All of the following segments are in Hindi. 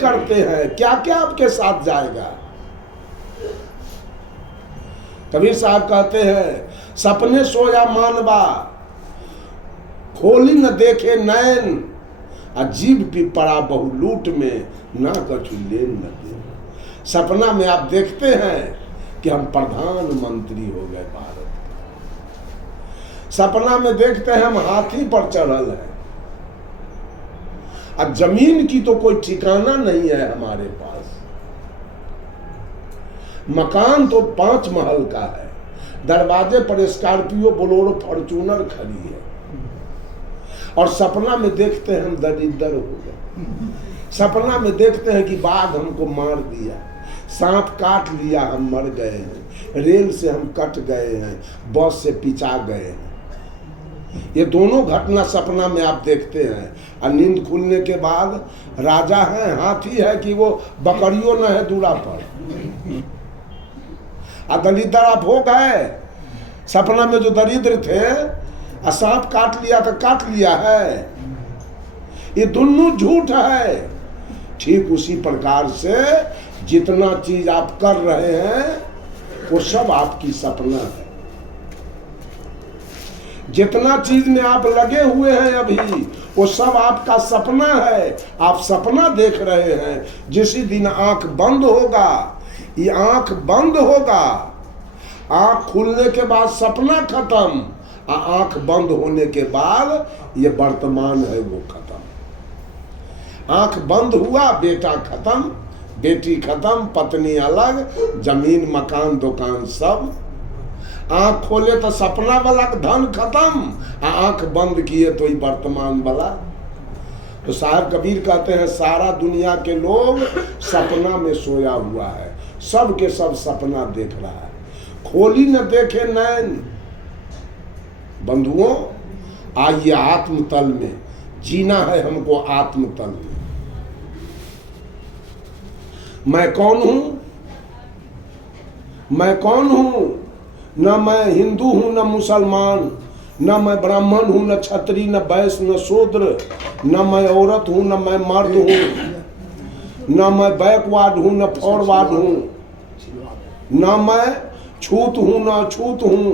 करते हैं, क्या क्या आपके साथ जाएगा। कबीर साहब कहते हैं सपने सोया मानवा, खोली न देखे नैन, अजीब भी पड़ा बहु लूट में, ना कछु लेन न दे। सपना में आप देखते हैं कि हम प्रधानमंत्री हो गए भारत के। सपना में देखते हैं हम हाथी पर चढ़ल है, अब जमीन की तो कोई ठिकाना नहीं है हमारे पास। मकान तो 5 महल का है, दरवाजे पर स्कॉर्पियो बोलेरो फॉर्च्यूनर खड़ी है, और सपना में देखते हैं हम दरिद्र हो गए। सपना में देखते हैं कि बाघ हमको मार दिया, सांप काट लिया, हम मर गए हैं, रेल से हम कट गए हैं, बस से पिचा गए हैं। ये दोनों घटना सपना में आप देखते हैं। और नींद खुलने के बाद राजा है, हाथी है कि वो बकरियों न है दूरा पर, दरिद्र आप हो गए। सपना में जो दरिद्र थे, सांप काट लिया तो काट लिया है। ये दोनों झूठ है। ठीक उसी प्रकार से जितना चीज आप कर रहे हैं वो सब आपकी सपना है। जितना चीज में आप लगे हुए हैं अभी, वो सब आपका सपना है। आप सपना देख रहे हैं। जिसी दिन आंख बंद होगा, ये आंख बंद होगा, आंख खुलने के बाद सपना खत्म, आंख बंद होने के बाद ये वर्तमान है वो खत्म। आंख बंद हुआ, बेटा खत्म, बेटी खत्म, पत्नी अलग, जमीन मकान दुकान सब। आंख खोले तो सपना वाला धन खत्म, आंख बंद किए तो ही वर्तमान वाला। तो साहब कबीर कहते हैं सारा दुनिया के लोग सपना में सोया हुआ है, सब के सब सपना देख रहा है। खोली न देखे नैन। बंधुओं, आइए आत्मतल में जीना है हमको। आत्मतल में मैं कौन हूं? मैं कौन हूं? न मैं हिंदू हूं, न मुसलमान, न मैं ब्राह्मण हूं, न क्षत्रिय, न वैश्य, न शूद्र, न मैं औरत हूं, न मैं मर्द हूं, न मैं बैकवर्ड हूं, न फॉरवर्ड हूं, न मैं छूत हूं, न अछूत हूं,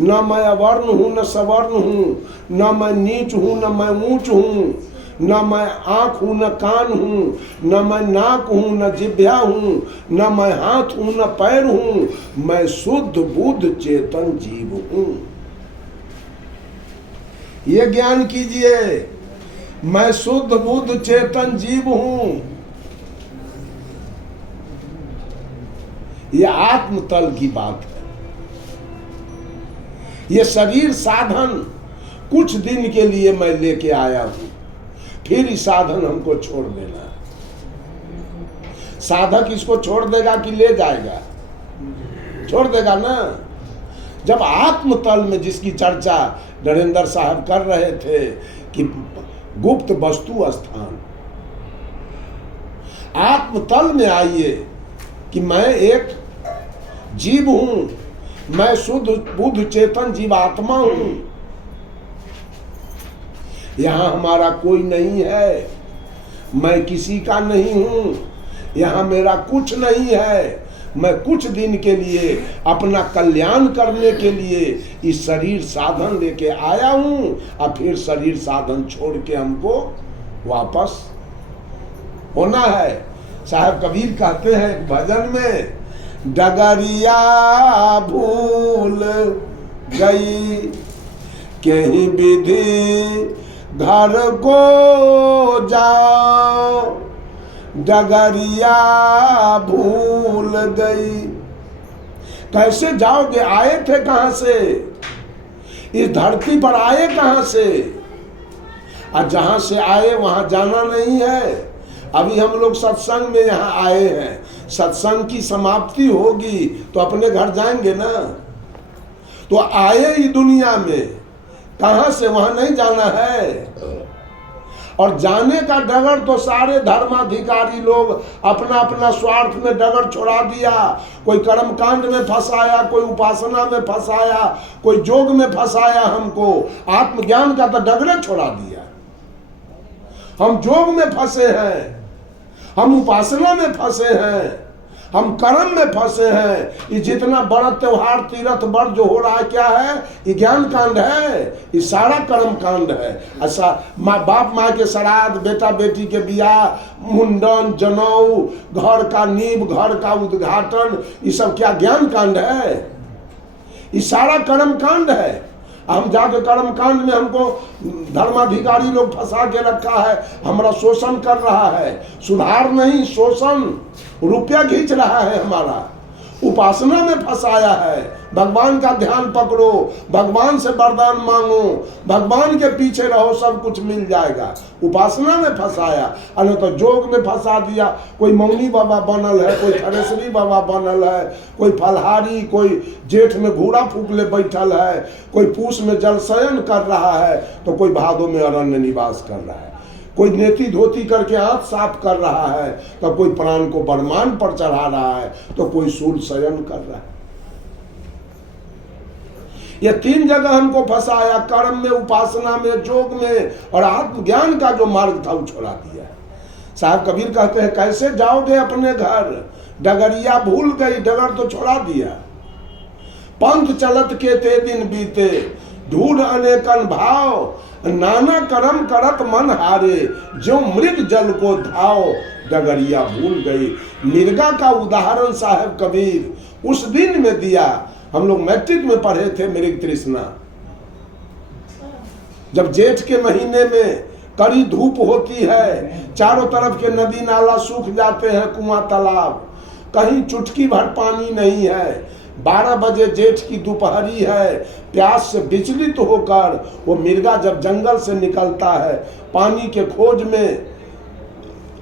न मैं अवर्ण हूं, न सवर्ण हूं, न मैं नीच हूं, न मैं ऊंच हूं, न मैं आंख हूं, न कान हूं, न मैं नाक हूं, न जिह्वा हूं, न मैं हाथ हूं, न पैर हूं, मैं शुद्ध बुद्ध चेतन जीव हूं। ये ज्ञान कीजिए, मैं शुद्ध बुद्ध चेतन जीव हूं। ये आत्मतल की बात है। ये शरीर साधन कुछ दिन के लिए मैं लेके आया हूं, फिर इस साधन हमको छोड़ देना। साधक इसको छोड़ देगा कि ले जाएगा? छोड़ देगा ना। जब आत्मतल में, जिसकी चर्चा नरेंद्र साहब कर रहे थे कि गुप्त वस्तु स्थान, आत्मतल में आइए कि मैं एक जीव हूं, मैं शुद्ध बुद्ध चेतन जीवात्मा हूं। यहां हमारा कोई नहीं है, मैं किसी का नहीं हूं, यहां मेरा कुछ नहीं है। मैं कुछ दिन के लिए अपना कल्याण करने के लिए इस शरीर साधन लेके आया हूं, और फिर शरीर साधन छोड़ के हमको वापस होना है। साहब कबीर कहते हैं एक भजन में, डगरिया भूल गई कहीं विधि घर को जाओ, डगरिया भूल गई। कैसे जाओगे? आए थे कहां से? इस धरती पर आए कहां से? और जहां से आए वहां जाना नहीं है। अभी हम लोग सत्संग में यहाँ आए हैं, सत्संग की समाप्ति होगी तो अपने घर जाएंगे ना। तो आए ही दुनिया में, कहां से? वहां नहीं जाना है। और जाने का डगर तो सारे धर्माधिकारी लोग अपना अपना स्वार्थ में डगर छोड़ा दिया। कोई कर्मकांड में फंसाया, कोई उपासना में फंसाया, कोई जोग में फंसाया। हमको आत्मज्ञान का तो डगरे छोड़ा दिया। हम जोग में फंसे हैं, हम उपासना में फंसे हैं, हम कर्म में फंसे हैं। ये जितना बड़ा त्योहार तीर्थ वर्ष जो हो रहा है क्या है? ये ज्ञान कांड है, ये सारा कर्म कांड है। ऐसा माँ बाप माँ के श्राद्ध, बेटा बेटी के बियाह, मुंडन, जनेऊ, घर का नींव, घर का उद्घाटन, ये सब क्या ज्ञान कांड है? ये सारा कर्म कांड है। हम जाके कर्म कांड में हमको धर्माधिकारी लोग फंसा के रखा है, हमारा शोषण कर रहा है। सुधार नहीं, शोषण, रुपया खींच रहा है हमारा। उपासना में फंसाया है। भगवान का ध्यान पकड़ो, भगवान से वरदान मांगो, भगवान के पीछे रहो, सब कुछ मिल जाएगा। उपासना में फंसाया, अरे तो जोग में फंसा दिया। कोई मौनी बाबा बनल है, कोई थरेसरी बाबा बनल है, कोई फलहारी, कोई जेठ में घोड़ा फूकले बैठल है, कोई पूस में जल शयन कर रहा है, तो कोई भादों में अरण्य निवास कर रहा है, कोई नेति धोती करके हाथ साफ कर रहा है, तो कोई प्राण को बरमान पर चढ़ा रहा है, तो कोई सूल शयन कर रहा है। ये तीन जगह हमको फंसाया, कर्म में, उपासना में, जोग में, और आत्मज्ञान का जो मार्ग था वो छोड़ा दिया। साहब कबीर कहते हैं, कैसे जाओगे अपने घर, डगरिया भूल गई, डगर तो छोड़ा दिया। पंथ चलत के ते दिन बीते, ढूढ़ अनेकन भाव, नाना कर्म करत मन हारे, जो मृग जल को धाव, डगरिया भूल गई। मिर्गा का उदाहरण साहब कबीर उस दिन में दिया। हम लोग मैट्रिक में पढ़े थे मृग तृष्णा। जब जेठ के महीने में कड़ी धूप होती है, चारों तरफ के नदी नाला सूख जाते हैं, कुआं तालाब, कहीं चुटकी भर पानी नहीं है। 12 बजे जेठ की दोपहरी है, प्यास से विचलित होकर वो मिर्गा जब जंगल से निकलता है पानी के खोज में,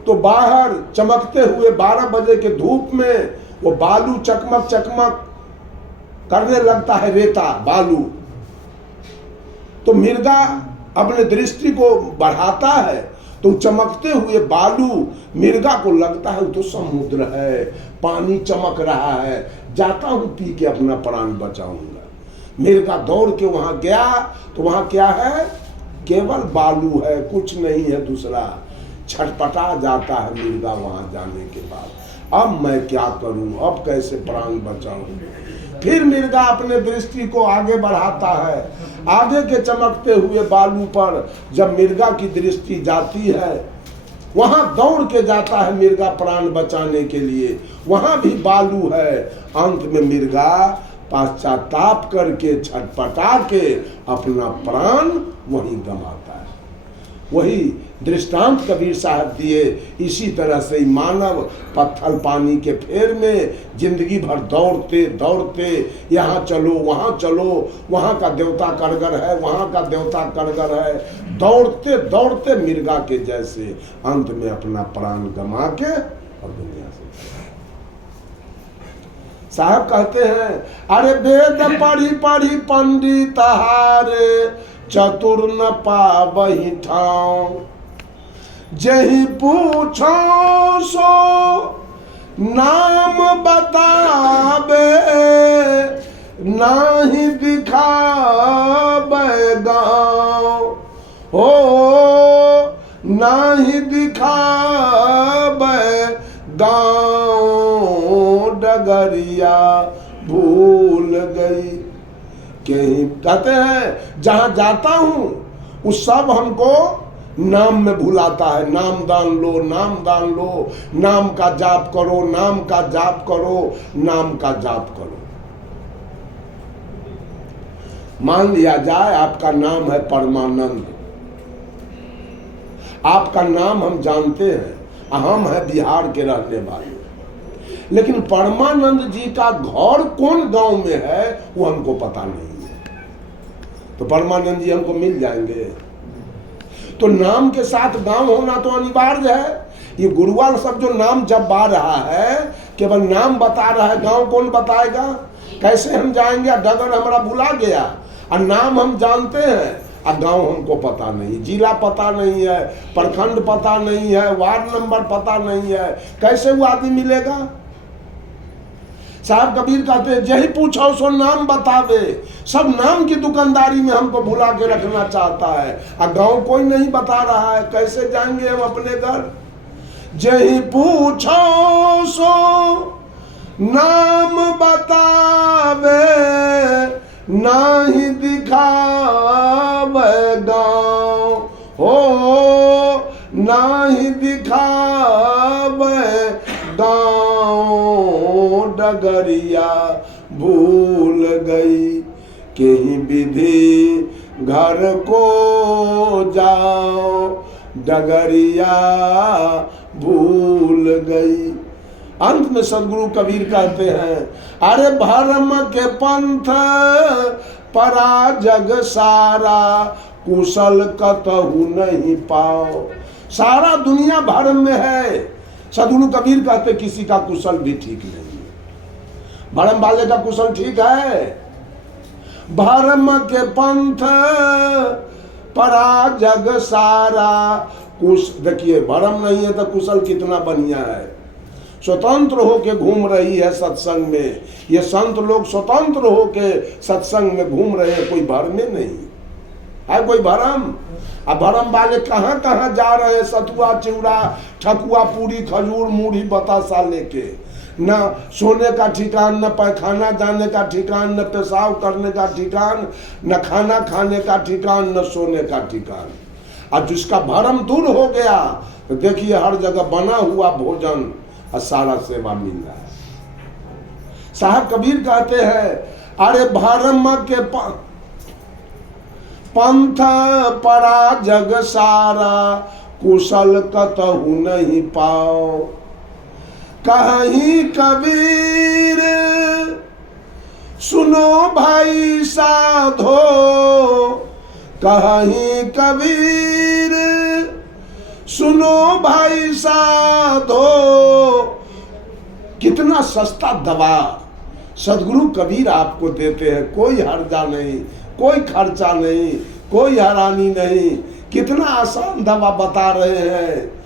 तो बाहर चमकते हुए 12 बजे के धूप में वो बालू चकमक चकमक करने लगता है, रेता बालू। तो मिर्गा अपने दृष्टि को बढ़ाता है, तो चमकते हुए बालू मिर्गा को लगता है तो समुद्र है, पानी चमक रहा है, जाता हूं पी के अपना प्राण बचाऊंगा। मिर्गा दौड़ के वहां गया तो वहां क्या है? केवल बालू है, कुछ नहीं है दूसरा। छटपटा जाता है मिर्गा वहां जाने के बाद, अब मैं क्या करूं, अब कैसे प्राण बचाऊं। फिर मिर्गा अपने दृष्टि को आगे बढ़ाता है, आगे के चमकते हुए बालू पर जब मिर्गा की दृष्टि जाती है, वहां दौड़ के जाता है मिर्गा प्राण बचाने के लिए, वहां भी बालू है। अंत में मिर्गा पश्चाताप करके छटपटा के अपना प्राण वहीं गंवाता है। वही दृष्टांत कबीर साहब दिए। इसी तरह से मानव पत्थर पानी के फेर में जिंदगी भर दौड़ते दौड़ते, यहाँ चलो वहाँ चलो, वहाँ का देवता करगर है, वहाँ का देवता करगर है, दौड़ते दौड़ते मिर्गा के जैसे अंत में अपना प्राण गंवा के और दुनिया से। साहब कहते हैं, अरे वेद पढ़ी पढ़ी पंडित हारे, चतुर न पावहि ठाव, जही पूछो सो नाम बतावे, नाही दिखावे गाँव हो, नाही दिखावे गाँव, डगरिया भूल गई। कहीं कहते हैं जहां जाता हूं उस सब हमको नाम में भुलाता है। नाम दान लो, नाम दान लो, नाम का जाप करो, नाम का जाप करो, नाम का जाप करो। मान लिया जाए आपका नाम है परमानंद, आपका नाम हम जानते हैं, हम है बिहार के रहने वाले, लेकिन परमानंद जी का घर कौन गांव में है वो हमको पता नहीं है। तो परमानंद जी हमको मिल जाएंगे? तो नाम के साथ गांव होना तो अनिवार्य है। ये गुरुवार सब जो नाम जब बा रहा है, केवल नाम बता रहा है, गांव कौन बताएगा? कैसे हम जाएंगे? डगर हमारा भुला गया, और नाम हम जानते हैं और गांव हमको पता नहीं, जिला पता नहीं है, प्रखंड पता नहीं है, वार्ड नंबर पता नहीं है, कैसे वो आदमी मिलेगा? साहब कबीर कहते हैं, जही पूछो सो नाम बतावे। सब नाम की दुकानदारी में हमको भुला के रखना चाहता है, और गांव कोई नहीं बता रहा है, कैसे जाएंगे हम अपने घर? जही पूछो सो नाम बतावे, नाही दिखावे गाँव हो, नाही दिखावे गाँव। डगरिया भूल गई कहीं विधि घर को जाओ, डगरिया भूल गई। अंत में सदगुरु कबीर कहते हैं, अरे भरम के पंथ परा जग सारा, कुशल कतहु नहीं पाओ। सारा दुनिया भरम में है। सदगुरु कबीर कहते किसी का कुशल भी ठीक नहीं है। भरम वाले का कुशल ठीक है। भरम के पंथ परा जग सारा, देखिए भरम नहीं है तो कुशल कितना बढ़िया है। स्वतंत्र होके घूम रही है सत्संग में। ये संत लोग स्वतंत्र होके सत्संग में घूम रहे हैं, कोई भरमे नहीं है। कोई भरम? अब भरम वाले कहाँ कहाँ जा रहे हैं, सतुआ चिवड़ा ठकुआ पूरी खजूर मूढ़ी बतासा लेके। न सोने का ठिकान, न पैखाना जाने का ठिकान, न पेशाब करने का ठिकान, न खाना खाने का ठिकान, न सोने का ठिकान। और जिसका भरम दूर हो गया तो देखिए हर जगह बना हुआ भोजन और सारा सेवा मिल रहा है। साहब कबीर कहते हैं, अरे भरम के पंथ परा जग सारा, कुशल कतहु नहीं पाओ। कहीं कबीर सुनो भाई साधो, कहीं कबीर सुनो भाई साधो। कितना सस्ता दवा सदगुरु कबीर आपको देते हैं, कोई हर्जा नहीं, कोई खर्चा नहीं, कोई हैरानी नहीं। कितना आसान दवा बता रहे हैं।